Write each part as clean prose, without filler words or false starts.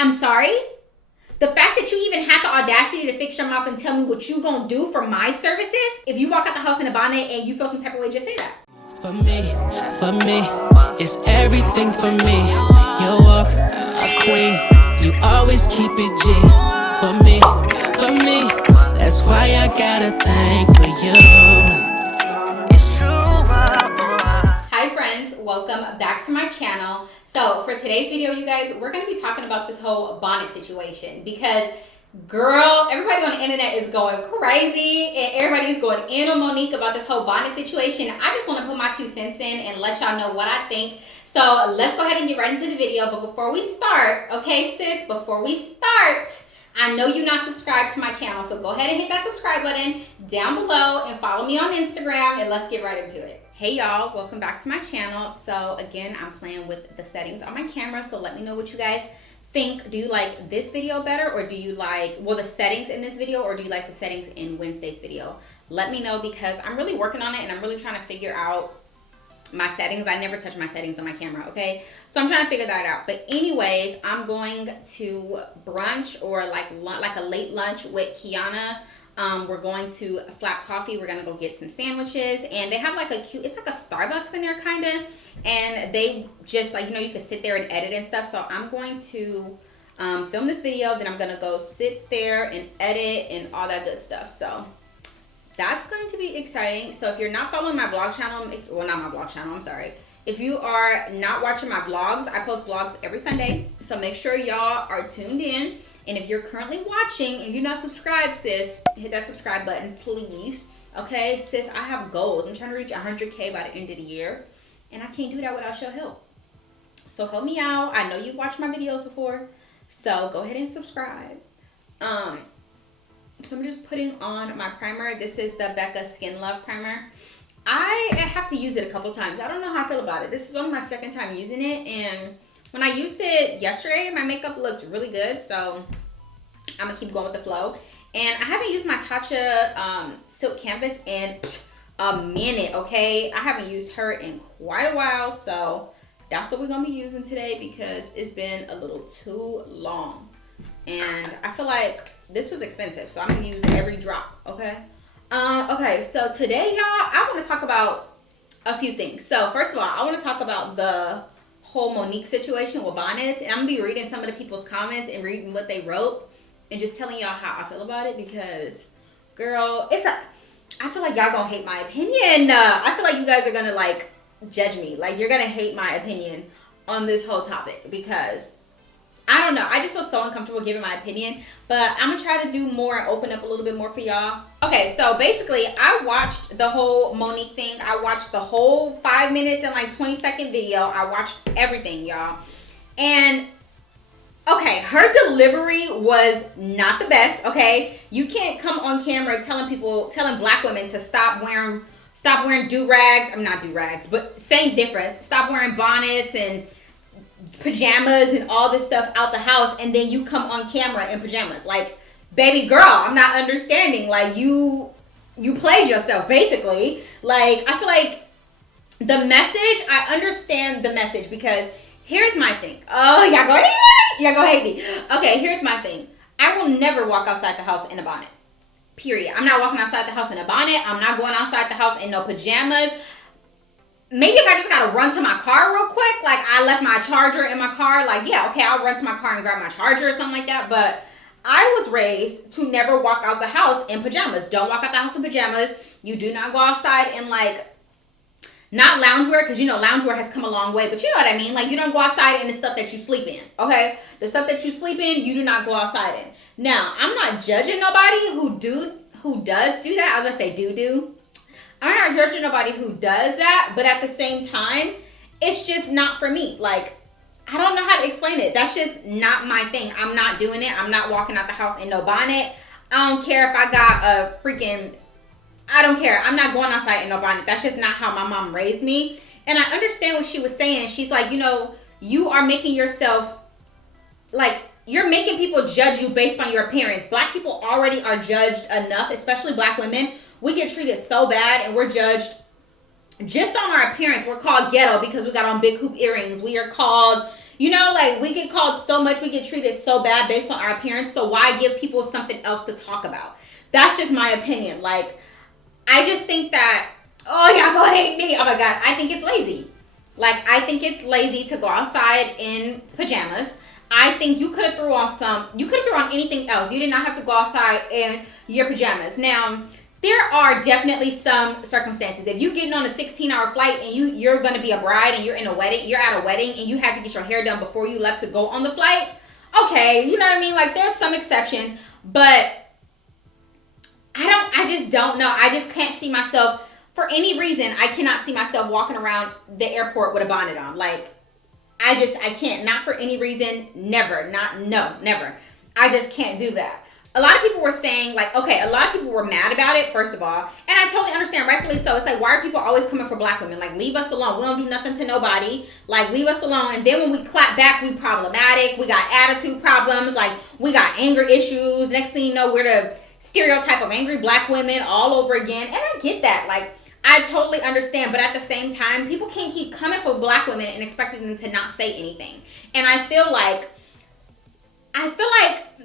I'm sorry? The fact that you even had the audacity to fix your mouth and tell me what you gonna do for my services, if you walk out the house in a bonnet and you feel some type of way, just say that. For me, it's everything for me. You walk a queen, you always keep it G. For me, that's why I got a thing for you. It's true. Hi friends, welcome back to my channel. So for today's video, you guys, we're going to be talking about this whole bonnet situation because, girl, everybody on the internet is going crazy and everybody's going in on Monique about this whole bonnet situation. I just want to put my 2 cents in and let y'all know what I think. So let's go ahead and get right into the video. But before we start, okay, sis, before we start, I know you're not subscribed to my channel, so go ahead and hit that subscribe button down below and follow me on Instagram, and let's get right into it. Hey y'all, welcome back to my channel. So again, I'm playing with the settings on my camera, so let me know what you guys think. Do you like this video better, or do you like, well, the settings in this video, or do you like the settings in Wednesday's video? Let me know because I'm really working on it and I'm really trying to figure out my settings. I never touch my settings on my camera, okay? So I'm trying to figure that out. But anyways, I'm going to brunch or like a late lunch with Kiana. We're going to Flat Coffee. We're gonna go get some sandwiches, and they have like a cute, it's like a Starbucks in there kind of, and they just like, you know, you can sit there and edit and stuff. So I'm going to film this video, then I'm gonna go sit there and edit and all that good stuff. So that's going to be exciting. So if you're not following my vlog channel, well, not my vlog channel, I'm sorry. If you are not watching my vlogs, I post vlogs every Sunday. So make sure y'all are tuned in. And if you're currently watching and you're not subscribed, sis, hit that subscribe button, please. Okay, sis, I have goals. I'm trying to reach 100K by the end of the year. And I can't do that without your help. So help me out. I know you've watched my videos before. So go ahead and subscribe. So I'm just putting on my primer. This is the Becca Skin Love Primer. I have to use it a couple times. I don't know how I feel about it. This is only my second time using it. And when I used it yesterday, my makeup looked really good. So I'm going to keep going with the flow. And I haven't used my Tatcha Silk Canvas in a minute, okay? I haven't used her in quite a while. So that's what we're going to be using today because it's been a little too long. And I feel like this was expensive, so I'm gonna use every drop, okay? Okay, so today, y'all, I want to talk about a few things. So first of all, I want to talk about the whole Monique situation with bonnets, and I'm gonna be reading some of the people's comments and reading what they wrote and just telling y'all how I feel about it because, girl, I feel like y'all gonna hate my opinion. I feel like you guys are gonna like judge me, like you're gonna hate my opinion on this whole topic because I don't know. I just feel so uncomfortable giving my opinion, but I'm gonna try to do more and open up a little bit more for y'all. Okay, so basically, I watched the whole Monique thing. I watched the whole 5 minutes and like 20-second video. I watched everything, y'all. And okay, her delivery was not the best. Okay, you can't come on camera telling black women to stop wearing do-rags. I'm not do-rags, but same difference. Stop wearing bonnets and pajamas and all this stuff out the house, and then you come on camera in pajamas. Like, baby girl, I'm not understanding. Like, you played yourself basically. Like, I feel like the message, I understand the message because here's my thing. Oh, y'all go hate me. Okay, here's my thing. I will never walk outside the house in a bonnet, period. I'm not walking outside the house in a bonnet. I'm not going outside the house in no pajamas. Maybe if I just gotta run to my car real quick, like I left my charger in my car, like, yeah, okay, I'll run to my car and grab my charger or something like that. But I was raised to never walk out the house in pajamas. Don't walk out the house in pajamas. You do not go outside in like, not loungewear, because you know loungewear has come a long way, but you know what I mean. Like, you don't go outside in the stuff that you sleep in, okay? The stuff that you sleep in, you do not go outside in. Now, I'm not judging nobody who does do that. I was gonna say do. I'm not judging nobody who does that, but at the same time, it's just not for me. Like, I don't know how to explain it. That's just not my thing. I'm not doing it. I'm not walking out the house in no bonnet. I don't care if I got I don't care. I'm not going outside in no bonnet. That's just not how my mom raised me. And I understand what she was saying. She's like, you know, you are making yourself, like, you're making people judge you based on your appearance. Black people already are judged enough, especially black women. We get treated so bad and we're judged just on our appearance. We're called ghetto because we got on big hoop earrings. We are called, You know, like, we get called so much, we get treated so bad based on our appearance, so why give people something else to talk about? That's just my opinion. Like, I just think that, oh, y'all go hate me. Oh my God, I think it's lazy. Like, I think it's lazy to go outside in pajamas. I think you could have threw on anything else. You did not have to go outside in your pajamas. Now, there are definitely some circumstances. If you're getting on a 16-hour flight and you're going to be a bride and you're at a wedding and you had to get your hair done before you left to go on the flight, okay, you know what I mean? Like, there's some exceptions, but I just don't know. I just can't see myself, for any reason, I cannot see myself walking around the airport with a bonnet on. Like, I can't. Not for any reason. Never. Never. I just can't do that. A lot of people were saying, like, okay, a lot of people were mad about it, first of all. And I totally understand, rightfully so. It's like, why are people always coming for black women? Like, leave us alone. We don't do nothing to nobody. Like, leave us alone. And then when we clap back, we problematic. We got attitude problems. Like, we got anger issues. Next thing you know, we're the stereotype of angry black women all over again. And I get that. Like, I totally understand, but at the same time, people can't keep coming for black women and expecting them to not say anything. And I feel like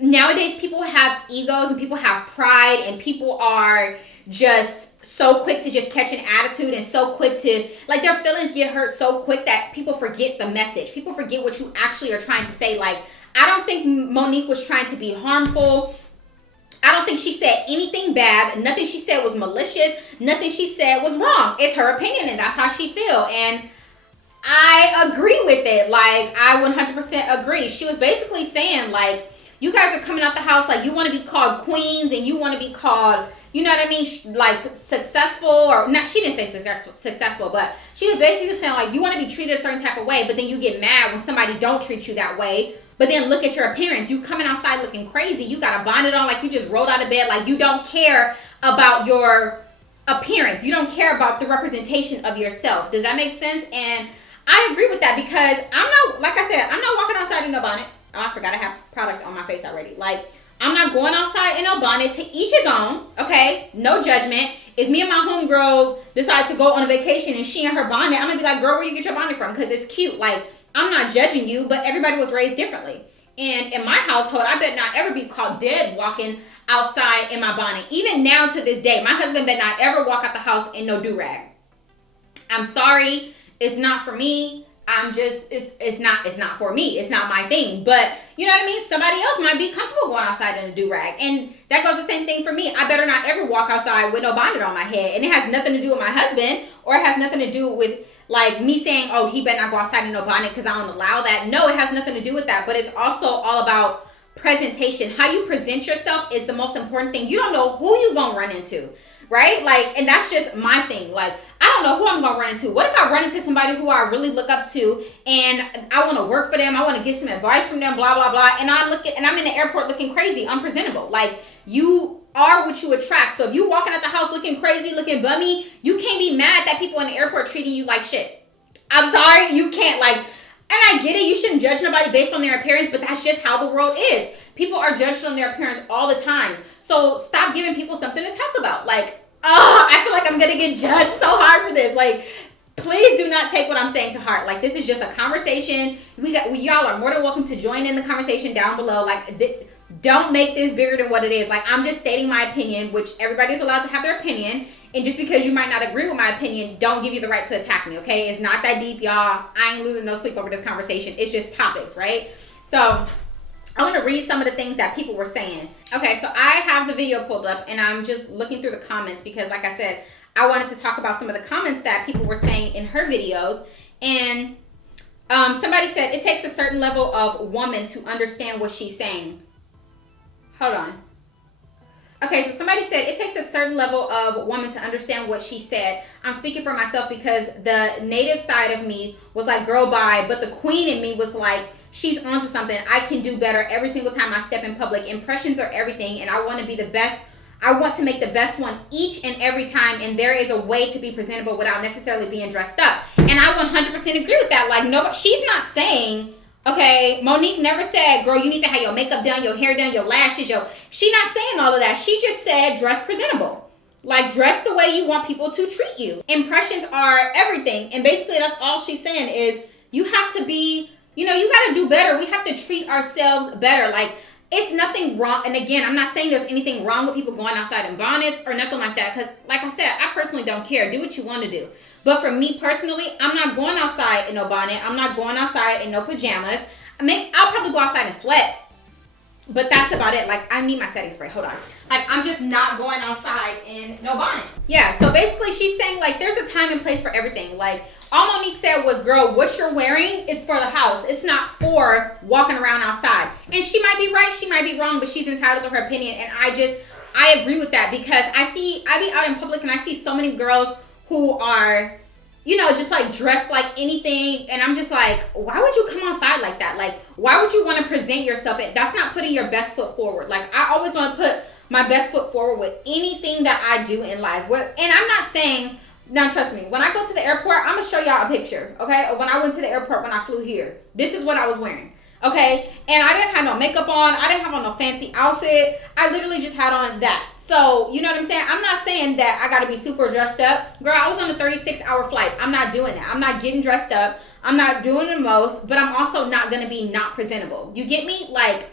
nowadays people have egos and people have pride and people are just so quick to just catch an attitude and so quick to, like, their feelings get hurt so quick that people forget the message. People forget what you actually are trying to say. Like, I don't think Monique was trying to be harmful. I don't think she said anything bad. Nothing she said was malicious. Nothing she said was wrong. It's her opinion and that's how she feels. And I agree with it. Like, I 100% agree. She was basically saying, like, you guys are coming out the house like you want to be called queens and you want to be called, you know what I mean, like successful, or not. She didn't say successful, but she was basically saying, like, you want to be treated a certain type of way, but then you get mad when somebody don't treat you that way. But then look at your appearance. You coming outside looking crazy. You got a bonnet on like you just rolled out of bed. Like, you don't care about your appearance. You don't care about the representation of yourself. Does that make sense? And I agree with that, because I'm not, like I said, I'm not walking outside in no bonnet. Oh, I forgot I have product on my face already. Like, I'm not going outside in no bonnet. To each his own, okay? No judgment. If me and my homegirl decide to go on a vacation and she in her bonnet, I'm going to be like, girl, where you get your bonnet from? Because it's cute. Like, I'm not judging you, but everybody was raised differently. And in my household, I bet not ever be caught dead walking outside in my bonnet. Even now to this day, my husband bet not ever walk out the house in no do-rag. I'm sorry. It's not for me. It's not for me. It's not my thing. But you know what I mean? Somebody else might be comfortable going outside in a do-rag. And that goes the same thing for me. I better not ever walk outside with no bonnet on my head. And it has nothing to do with my husband, or it has nothing to do with, like, me saying, oh, he better not go outside in no bonnet because I don't allow that. No, it has nothing to do with that. But it's also all about presentation. How you present yourself is the most important thing. You don't know who you gonna run into, right? Like, and that's just my thing. Like, I don't know who I'm gonna run into. What if I run into somebody who I really look up to and I want to work for them, I want to get some advice from them, blah blah blah, and I'm in the airport looking crazy, unpresentable. Like, you are what you attract. So if you walking out the house looking crazy, looking bummy, you can't be mad that people in the airport treating you like shit. I'm sorry, you can't. Like, and I get it, you shouldn't judge nobody based on their appearance, but that's just how the world is. People are judged on their appearance all the time. So stop giving people something to talk about. Like, I feel like I'm gonna get judged so hard for this. Like, please do not take what I'm saying to heart. Like, this is just a conversation. Y'all are more than welcome to join in the conversation down below. Like, don't make this bigger than what it is. Like, I'm just stating my opinion, which everybody's allowed to have their opinion. And just because you might not agree with my opinion, don't give you the right to attack me, okay? It's not that deep, y'all. I ain't losing no sleep over this conversation. It's just topics, right? So I want to read some of the things that people were saying. Okay, so I have the video pulled up and I'm just looking through the comments because, like I said, I wanted to talk about some of the comments that people were saying in her videos. And somebody said, it takes a certain level of woman to understand what she's saying. Hold on. Okay, so somebody said, it takes a certain level of woman to understand what she said. I'm speaking for myself because the native side of me was like, girl, bye. But the queen in me was like, she's onto something. I can do better every single time I step in public. Impressions are everything, and I want to be the best. I want to make the best one each and every time, and there is a way to be presentable without necessarily being dressed up. And I 100% agree with that. Like, no, she's not saying, okay, Monique never said, girl, you need to have your makeup done, your hair done, your lashes, She not saying all of that. She just said dress presentable. Like, dress the way you want people to treat you. Impressions are everything. And basically that's all she's saying is you have to be You know, you got to do better. We have to treat ourselves better. Like, it's nothing wrong. And again, I'm not saying there's anything wrong with people going outside in bonnets or nothing like that. Because like I said, I personally don't care. Do what you want to do. But for me personally, I'm not going outside in no bonnet. I'm not going outside in no pajamas. I'll probably go outside in sweats. But that's about it. Like, I need my setting spray. Hold on. Like, I'm just not going outside in no bonnet. Yeah, so basically she's saying, like, there's a time and place for everything. Like, all Monique said was, girl, what you're wearing is for the house. It's not for walking around outside. And she might be right. She might be wrong. But she's entitled to her opinion. And I agree with that. Because I be out in public and I see so many girls who are, you know, just like dressed like anything. And I'm just like, why would you come outside like that? Like, why would you want to present yourself? That's not putting your best foot forward. Like, I always want to put my best foot forward with anything that I do in life. And I'm not saying, now trust me, when I go to the airport, I'm going to show y'all a picture, okay? When I went to the airport when I flew here, this is what I was wearing, okay? And I didn't have no makeup on. I didn't have on no fancy outfit. I literally just had on that. So, you know what I'm saying? I'm not saying that I got to be super dressed up. Girl, I was on a 36-hour flight. I'm not doing that. I'm not getting dressed up. I'm not doing the most, but I'm also not going to be not presentable. You get me? Like,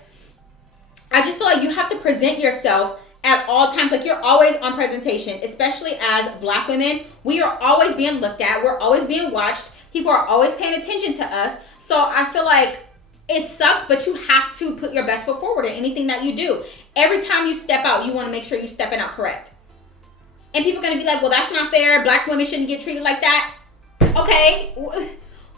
I just feel like you have to present yourself at all times. Like, you're always on presentation, especially as Black women. We are always being looked at. We're always being watched. People are always paying attention to us. So I feel like it sucks, but you have to put your best foot forward in anything that you do. Every time you step out, you want to make sure you're stepping out correct. And people are going to be like, well, that's not fair. Black women shouldn't get treated like that. Okay,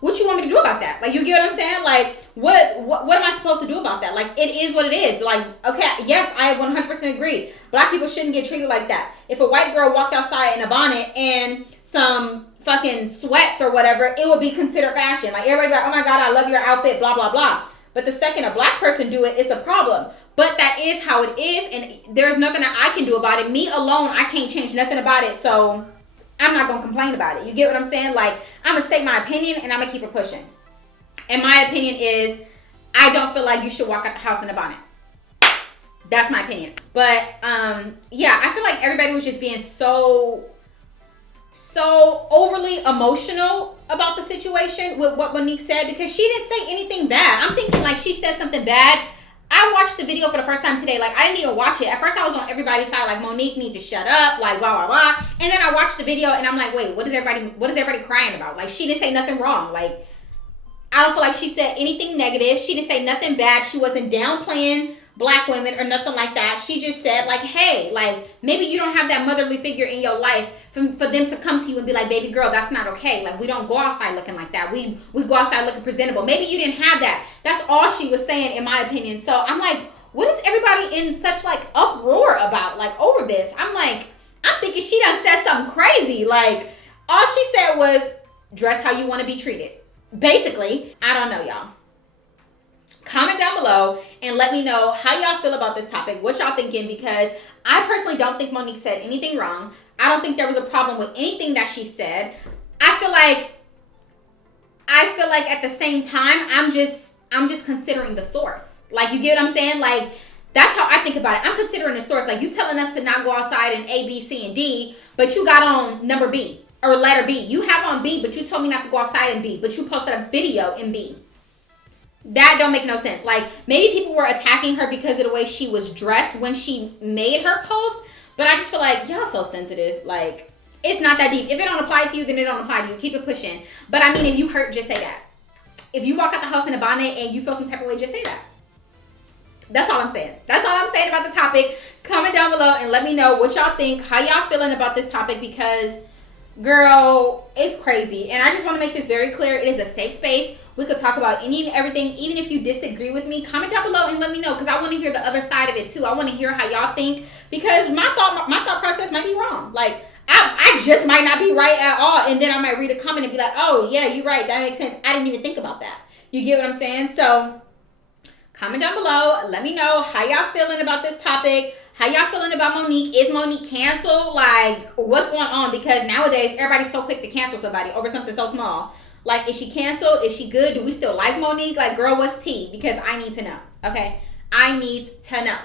what you want me to do about that? Like, you get what I'm saying? Like, what am I supposed to do about that? Like, it is what it is. Like, okay, yes, I 100% agree. Black people shouldn't get treated like that. If a white girl walked outside in a bonnet and some fucking sweats or whatever, it would be considered fashion. Like, everybody like, oh my God, I love your outfit, blah, blah, blah. But the second a Black person do it, it's a problem. But that is how it is, and there's nothing that I can do about it. Me alone, I can't change nothing about it, so I'm not going to complain about it. You get what I'm saying? Like, I'm going to state my opinion, and I'm going to keep it pushing. And my opinion is, I don't feel like you should walk out the house in a bonnet. That's my opinion. But, yeah, I feel like everybody was just being so overly emotional about the situation with what Monique said, because she didn't say anything bad. I'm thinking, like, she said something bad. I watched the video for the first time today. Like, I didn't even watch it. At first, I was on everybody's side. Like, Monique needs to shut up. Like, blah, blah, blah. And then I watched the video, and I'm like, wait, what is everybody crying about? Like, she didn't say nothing wrong. Like, I don't feel like she said anything negative. She didn't say nothing bad. She wasn't downplaying Black women or nothing like that. She just said, like, hey, like, maybe you don't have that motherly figure in your life for them to come to you and be like, baby girl, that's not okay. Like, we don't go outside looking like that. We go outside looking presentable. Maybe you didn't have that. That's all she was saying, in my opinion. So I'm like, what is everybody in such, like, uproar about, like, over this? I'm like, I'm thinking she done said something crazy. Like, all she said was, dress how you want to be treated. Basically, I don't know, y'all. Comment down below and let me know how y'all feel about this topic, what y'all thinking, because I personally don't think Monique said anything wrong. I don't think there was a problem with anything that she said. I feel like at the same time, I'm just considering the source. Like, you get what I'm saying? Like, that's how I think about it. I'm considering the source. Like, you telling us to not go outside in A, B, C, and D, but you got on number B or letter B. You have on B, but you told me not to go outside in B, but you posted a video in B. That don't make no sense. Like, maybe people were attacking her because of the way she was dressed when she made her post, but I just feel like y'all so sensitive. Like, it's not that deep. If it don't apply to you, then it don't apply to you. Keep it pushing. But I mean, if you hurt, just say that. If you walk out the house in a bonnet and you feel some type of way, just say that. That's all I'm saying. That's all I'm saying about the topic. Comment down below and let me know what y'all think, how y'all feeling about this topic, because, girl, it's crazy. And I just want to make this very clear. It is a safe space. We could talk about any and everything. Even if you disagree with me, comment down below and let me know, because I want to hear the other side of it too. I want to hear how y'all think, because my thought process might be wrong. Like, I just might not be right at all, and then I might read a comment and be like, oh yeah, you're right, that makes sense. I didn't even think about that. You get what I'm saying? So comment down below. Let me know how y'all feeling about this topic. How y'all feeling about Monique? Is Monique canceled? Like, what's going on? Because nowadays, everybody's so quick to cancel somebody over something so small. Like, is she canceled? Is she good? Do we still like Monique? Like, girl, what's tea? Because I need to know, okay? I need to know.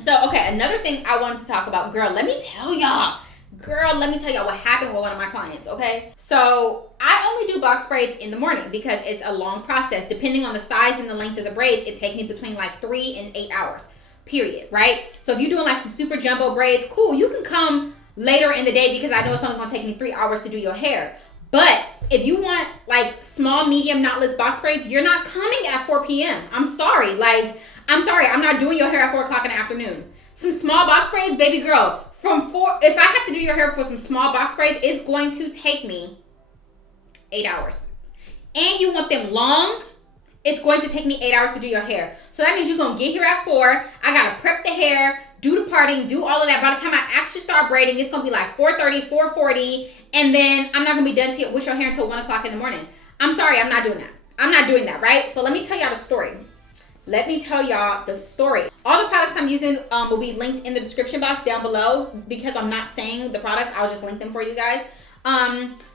So, okay, another thing I wanted to talk about. Girl, let me tell y'all. Girl, let me tell y'all what happened with one of my clients, okay? So I only do box braids in the morning because it's a long process. Depending on the size and the length of the braids, it takes me between like 3 and 8 hours, period, right? So if you're doing like some super jumbo braids, cool, you can come later in the day because I know it's only gonna take me 3 hours to do your hair. But if you want like small, medium, knotless box braids, you're not coming at 4 p.m. I'm sorry, I'm not doing your hair at 4 o'clock in the afternoon. Some small box braids, baby girl, if I have to do your hair for some small box braids, it's going to take me 8 hours. And you want them long, it's going to take me 8 hours to do your hair. So that means you're going to get here at 4. I got to prep the hair, do the parting, do all of that. By the time I actually start braiding, it's going to be like 4:30, 4:40. And then I'm not going to be done with your hair until 1 o'clock in the morning. I'm sorry, I'm not doing that. I'm not doing that, right? So let me tell y'all the story. All the products I'm using will be linked in the description box down below. Because I'm not saying the products, I'll just link them for you guys.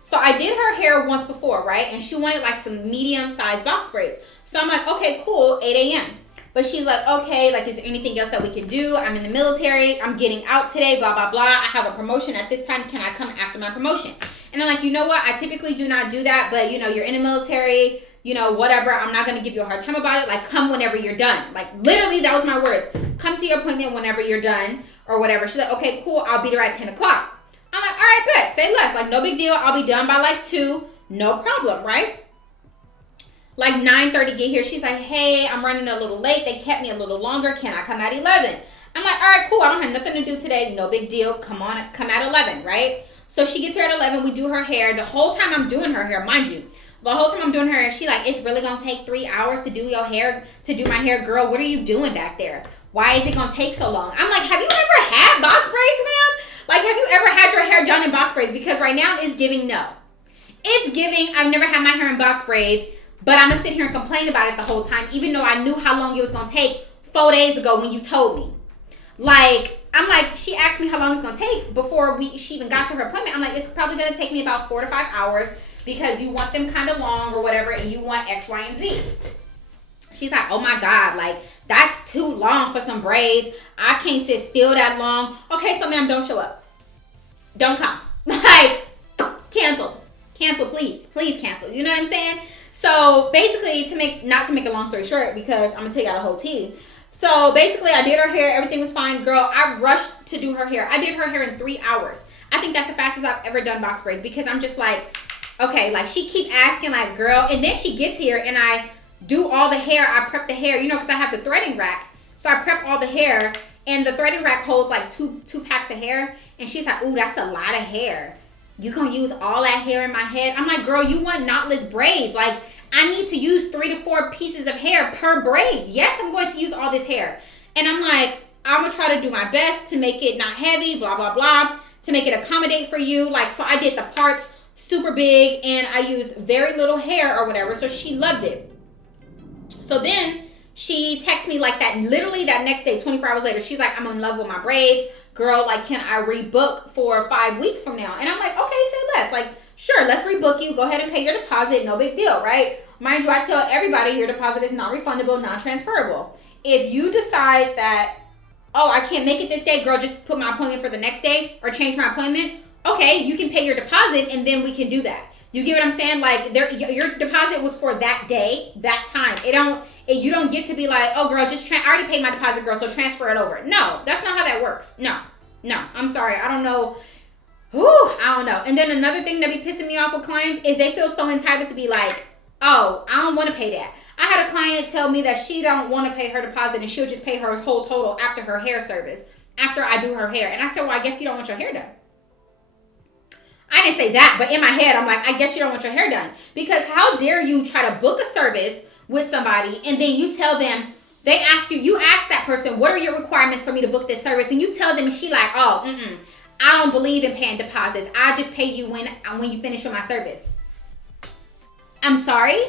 So I did her hair once before, right? And she wanted like some medium-sized box braids. So I'm like, okay, cool, 8 a.m. But she's like, okay, like, is there anything else that we can do? I'm in the military. I'm getting out today, blah, blah, blah. I have a promotion at this time. Can I come after my promotion? And I'm like, you know what? I typically do not do that. But, you know, you're in the military, you know, whatever. I'm not going to give you a hard time about it. Like, come whenever you're done. Like, literally, that was my words. Come to your appointment whenever you're done or whatever. She's like, okay, cool. I'll be there at 10 o'clock. I'm like, all right, bet. Say less. Like, no big deal. I'll be done by like 2. No problem, right? Like 9:30 get here. She's like, hey, I'm running a little late. They kept me a little longer. Can I come at 11? I'm like, all right, cool. I don't have nothing to do today. No big deal. Come at 11, right? So she gets here at 11. We do her hair. The whole time I'm doing her hair, mind you, the whole time I'm doing her hair, she like, it's really going to take 3 hours to do your hair, to do my hair. Girl, what are you doing back there? Why is it going to take so long? I'm like, have you ever had box braids, ma'am? Like, have you ever had your hair done in box braids? Because right now it's giving no. It's giving, I've never had my hair in box braids. But I'm going to sit here and complain about it the whole time, even though I knew how long it was going to take 4 days ago when you told me. Like, I'm like, she asked me how long it's going to take before she even got to her appointment. I'm like, it's probably going to take me about 4 to 5 hours because you want them kind of long or whatever, and you want X, Y, and Z. She's like, oh my God, like, that's too long for some braids. I can't sit still that long. Okay, so ma'am, don't show up. Don't come. Like, cancel. Cancel, please. Please cancel. You know what I'm saying? So basically, not to make a long story short, because I'm gonna tell y'all the whole tea. So basically, I did her hair. Everything was fine. Girl, I rushed to do her hair. I did her hair in 3 hours. I think that's the fastest I've ever done box braids because I'm just like, okay, like she keep asking like, girl, and then she gets here and I do all the hair. I prep the hair, you know, because I have the threading rack. So I prep all the hair, and the threading rack holds like two packs of hair. And she's like, ooh, that's a lot of hair. You gonna use all that hair in my head? I'm like, girl, you want knotless braids. Like, I need to use 3 to 4 pieces of hair per braid. Yes, I'm going to use all this hair. And I'm like, I'm gonna try to do my best to make it not heavy, blah, blah, blah, to make it accommodate for you. Like, so I did the parts super big and I used very little hair or whatever. So she loved it. So then she texted me like that, literally that next day, 24 hours later. She's like, I'm in love with my braids. Girl, like, can I rebook for 5 weeks from now? And I'm like, okay, say less. Like, sure, let's rebook you. Go ahead and pay your deposit. No big deal, right? Mind you, I tell everybody your deposit is non-refundable, non-transferable. If you decide that, oh, I can't make it this day, girl, just put my appointment for the next day or change my appointment. Okay, you can pay your deposit and then we can do that. You get what I'm saying? Like, your deposit was for that day, that time. You don't get to be like, oh, girl, I already paid my deposit, girl, so transfer it over. No, that's not how that works. No, I'm sorry. I don't know. I don't know. And then another thing that be pissing me off with clients is they feel so entitled to be like, oh, I don't want to pay that. I had a client tell me that she don't want to pay her deposit and she'll just pay her whole total after her hair service, after I do her hair. And I said, well, I guess you don't want your hair done. I didn't say that, but in my head, I'm like, I guess you don't want your hair done. Because how dare you try to book a service with somebody and then you tell them, they ask you ask that person, what are your requirements for me to book this service? And you tell them and she like, oh, I don't believe in paying deposits. I just pay you when you finish with my service. I'm sorry?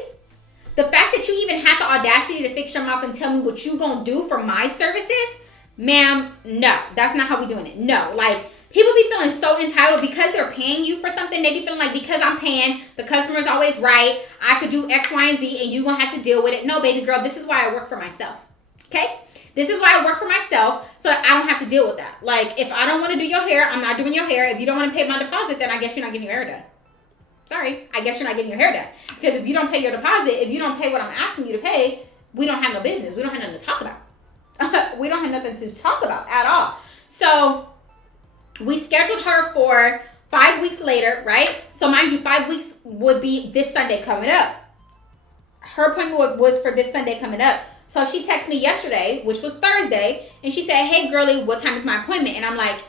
The fact that you even have the audacity to fix your mouth and tell me what you gonna do for my services, ma'am, no, that's not how we doing it. No, like, people be feeling so entitled because they're paying you for something. They be feeling like because I'm paying, the customer's always right. I could do X, Y, and Z, and you gonna have to deal with it. No, baby girl, this is why I work for myself. Okay? This is why I work for myself, so that I don't have to deal with that. Like, if I don't want to do your hair, I'm not doing your hair. If you don't want to pay my deposit, then I guess you're not getting your hair done. Sorry, I guess you're not getting your hair done. Because if you don't pay your deposit, if you don't pay what I'm asking you to pay, we don't have no business. We don't have nothing to talk about. We don't have nothing to talk about at all. So we scheduled her for 5 weeks later, right? So mind you, 5 weeks would be this Sunday coming up. Her appointment was for this Sunday coming up. So she texted me yesterday, which was Thursday, and she said, hey, girly, what time is my appointment? And I'm like,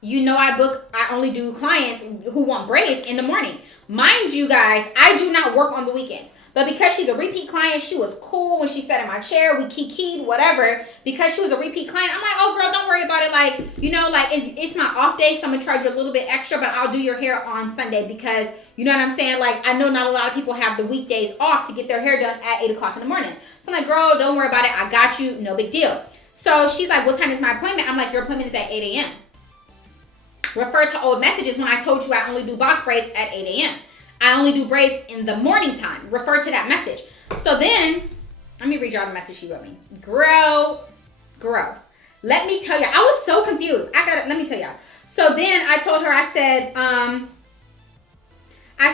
you know, I only do clients who want braids in the morning. Mind you guys, I do not work on the weekends. But because she's a repeat client, she was cool when she sat in my chair. We kikied, whatever. Because she was a repeat client, I'm like, oh, girl, don't worry about it. Like, you know, like, it's my off day, so I'm going to charge you a little bit extra, but I'll do your hair on Sunday because, you know what I'm saying? Like, I know not a lot of people have the weekdays off to get their hair done at 8 o'clock in the morning. So I'm like, girl, don't worry about it. I got you. No big deal. So she's like, what time is my appointment? I'm like, your appointment is at 8 a.m. Refer to old messages when I told you I only do box braids at 8 a.m. I only do braids in the morning time. Refer to that message. So then, let me read y'all the message she wrote me. Grow. Let me tell you, I was so confused. Let me tell y'all. So then I told her, I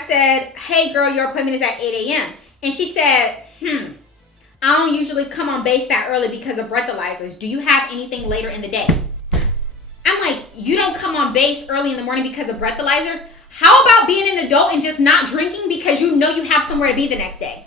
said, hey girl, your appointment is at 8 a.m. And she said, I don't usually come on base that early because of breathalyzers. Do you have anything later in the day? I'm like, you don't come on base early in the morning because of breathalyzers? How about being an adult and just not drinking because you know you have somewhere to be the next day?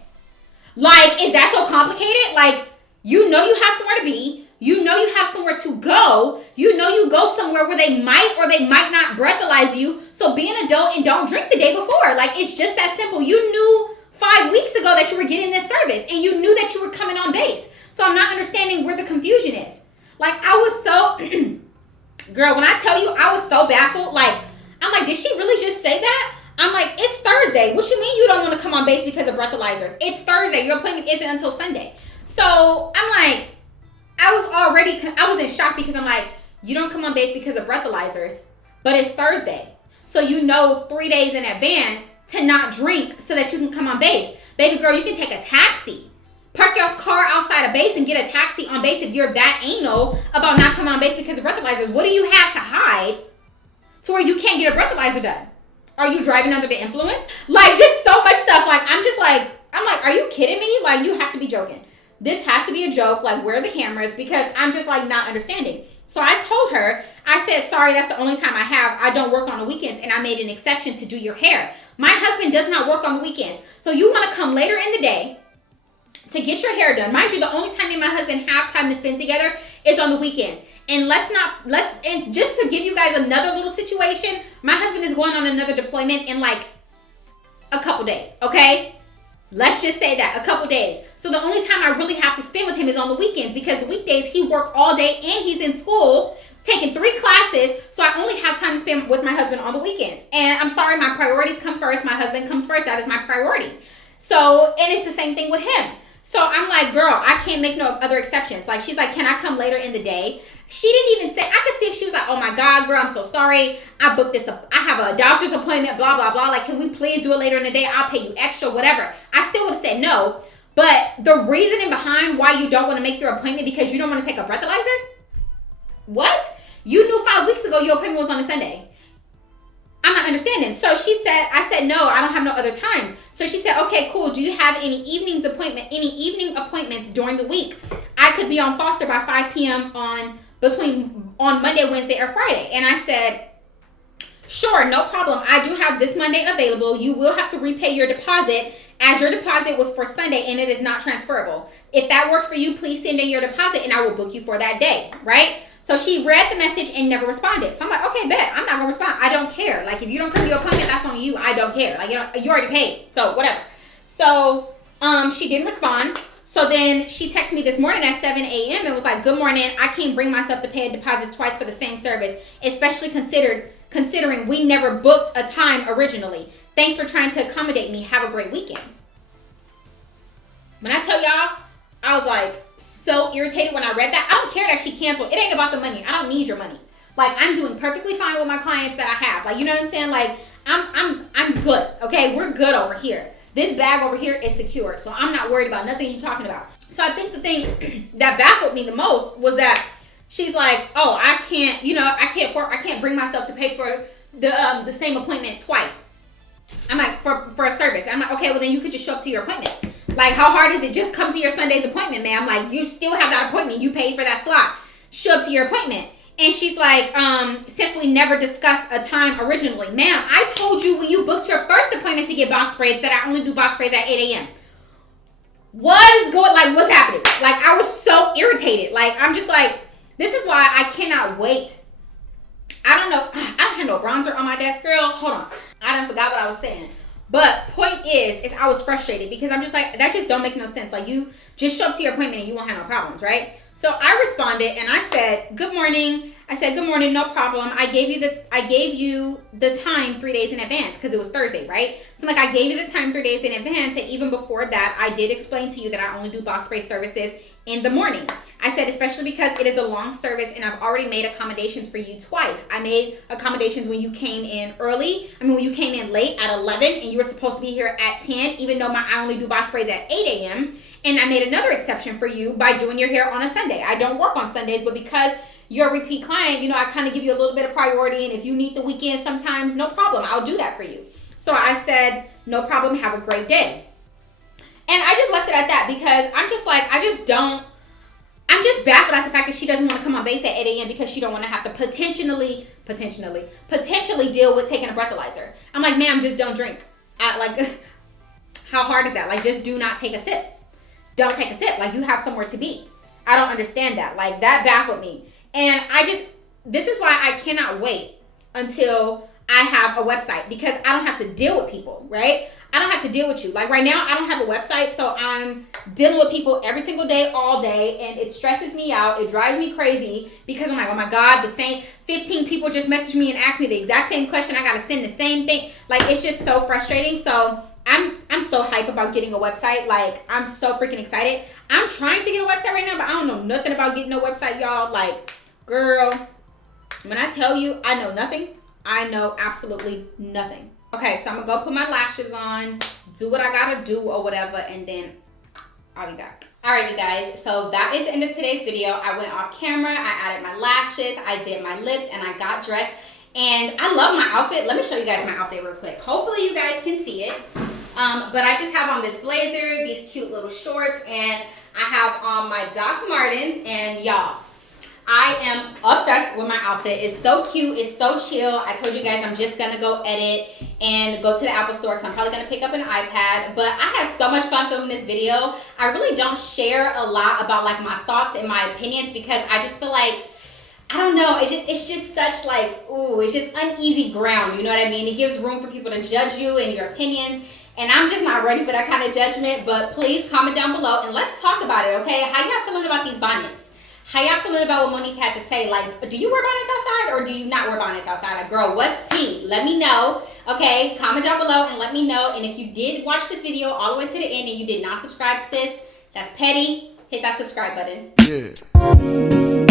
Like, is that so complicated? Like, you know you have somewhere to be. You know you have somewhere to go. You know you go somewhere where they might or they might not breathalyze you. So be an adult and don't drink the day before. Like, it's just that simple. You knew 5 weeks ago that you were getting this service and you knew that you were coming on base. So I'm not understanding where the confusion is. Like, I was so, girl, when I tell you I was so baffled, like, I'm like, did she really just say that? I'm like, it's Thursday. What you mean you don't want to come on base because of breathalyzers? It's Thursday. Your appointment isn't until Sunday. So I'm like, I was in shock because I'm like, you don't come on base because of breathalyzers, but it's Thursday. So you know 3 days in advance to not drink so that you can come on base. Baby girl, you can take a taxi. Park your car outside of base and get a taxi on base if you're that anal about not coming on base because of breathalyzers. What do you have to hide to where you can't get a breathalyzer done? Are you driving under the influence? Like, just so much stuff. Like, I'm like, are you kidding me? Like, you have to be joking. This has to be a joke. Like, where are the cameras? Because I'm just, like, not understanding. So I told her, I said, sorry, that's the only time I have. I don't work on the weekends, and I made an exception to do your hair. My husband does not work on the weekends. So you want to come later in the day to get your hair done. Mind you, the only time me and my husband have time to spend together is on the weekends. And and just to give you guys another little situation, my husband is going on another deployment in like a couple days, okay? Let's just say that, a couple days. So the only time I really have to spend with him is on the weekends because the weekdays he works all day and he's in school taking 3 classes. So I only have time to spend with my husband on the weekends. And I'm sorry, my priorities come first. My husband comes first. That is my priority. So, and it's the same thing with him. So I'm like, girl, I can't make no other exceptions. Like, she's like, can I come later in the day? She didn't even say, I could see if she was like, oh my God, girl, I'm so sorry. I booked this up. I have a doctor's appointment, blah, blah, blah. Like, can we please do it later in the day? I'll pay you extra, whatever. I still would have said no. But the reasoning behind why you don't want to make your appointment because you don't want to take a breathalyzer? What? You knew 5 weeks ago your appointment was on a Sunday. I'm not understanding. So I said, no, I don't have no other times. So she said, okay, cool. Do you have any evening appointments during the week? I could be on Foster by 5 p.m. on Monday, Wednesday, or Friday. And I said, sure, no problem. I do have this Monday available. You will have to repay your deposit as your deposit was for Sunday and it is not transferable. If that works for you, please send in your deposit and I will book you for that day, right? So she read the message and never responded. So I'm like, okay, bet. I'm not going to respond. I don't care. Like, if you don't come to your appointment, that's on you. I don't care. Like, you already paid. So, whatever. So, she didn't respond. So then she texted me this morning at 7 a.m. and was like, good morning. I can't bring myself to pay a deposit twice for the same service, especially considering we never booked a time originally. Thanks for trying to accommodate me. Have a great weekend. When I tell y'all, I was like so irritated when I read that. I don't care that she canceled. It ain't about the money. I don't need your money. Like, I'm doing perfectly fine with my clients that I have. Like, you know what I'm saying? Like, I'm good. Okay, we're good over here. This bag over here is secured, so I'm not worried about nothing you're talking about. So I think the thing that baffled me the most was that she's like, oh, I can't bring myself to pay for the same appointment twice. I'm like, for a service. I'm like, okay, well then you could just show up to your appointment. Like, how hard is it? Just come to your Sunday's appointment, ma'am. Like, you still have that appointment. You paid for that slot. Show up to your appointment. And she's like, since we never discussed a time originally, ma'am, I told you when you booked your first appointment to get box braids that I only do box braids at 8 a.m. What's happening? Like, I was so irritated. Like, I'm just like, this is why I cannot wait. I don't know. I don't have no bronzer on my desk, girl. Hold on. I done forgot what I was saying. But point is I was frustrated because I'm just like, that just don't make no sense. Like, you just show up to your appointment and you won't have no problems, right? So I responded and I said, good morning. I said, good morning, no problem. I gave you the time 3 days in advance because it was Thursday, right? So like, I gave you the time 3 days in advance, and even before that, I did explain to you that I only do box braid services in the morning. I said, especially because it is a long service and I've already made accommodations for you twice. I made accommodations when you came in when you came in late at 11 and you were supposed to be here at 10, even though I only do box braids at 8 a.m. And I made another exception for you by doing your hair on a Sunday. I don't work on Sundays, but because you're a repeat client, I kind of give you a little bit of priority. And if you need the weekend sometimes, no problem. I'll do that for you. So I said, no problem. Have a great day. And I just left it at that because I'm just like, I'm just baffled at the fact that she doesn't want to come on base at 8 a.m. because she don't want to have to potentially deal with taking a breathalyzer. I'm like, ma'am, just don't drink. How hard is that? Like, just do not take a sip. Don't take a sip. Like, you have somewhere to be. I don't understand that. Like, that baffled me. And this is why I cannot wait until I have a website, because I don't have to deal with people, right? I don't have to deal with you. Like, right now, I don't have a website, so I'm dealing with people every single day, all day, and it stresses me out. It drives me crazy because I'm like, oh my God, the same 15 people just messaged me and asked me the exact same question. I got to send the same thing. Like, it's just so frustrating. So I'm so hyped about getting a website. Like, I'm so freaking excited. I'm trying to get a website right now, but I don't know nothing about getting a website, y'all. Like, girl, when I tell you I know nothing, I know absolutely nothing. Okay, so I'm gonna go put my lashes on, do what I gotta do or whatever, and then I'll be back. All right, you guys, so that is the end of today's video. I went off camera, I added my lashes, I did my lips, and I got dressed. And I love my outfit. Let me show you guys my outfit real quick. Hopefully you guys can see it. But I just have on this blazer, these cute little shorts, and I have on my Doc Martens, and y'all, I am obsessed with my outfit. It's so cute. It's so chill. I told you guys I'm just going to go edit and go to the Apple Store because I'm probably going to pick up an iPad. But I had so much fun filming this video. I really don't share a lot about like my thoughts and my opinions because I just feel like, I don't know, it's just such like, ooh, it's just uneasy ground. You know what I mean? It gives room for people to judge you and your opinions. And I'm just not ready for that kind of judgment. But please comment down below and let's talk about it, okay? How y'all feeling about these bonnets? How y'all feeling about what Monique had to say? Like, do you wear bonnets outside or do you not wear bonnets outside? Like, girl, what's tea? Let me know. Okay, comment down below and let me know. And if you did watch this video all the way to the end and you did not subscribe, sis, that's petty. Hit that subscribe button. Yeah.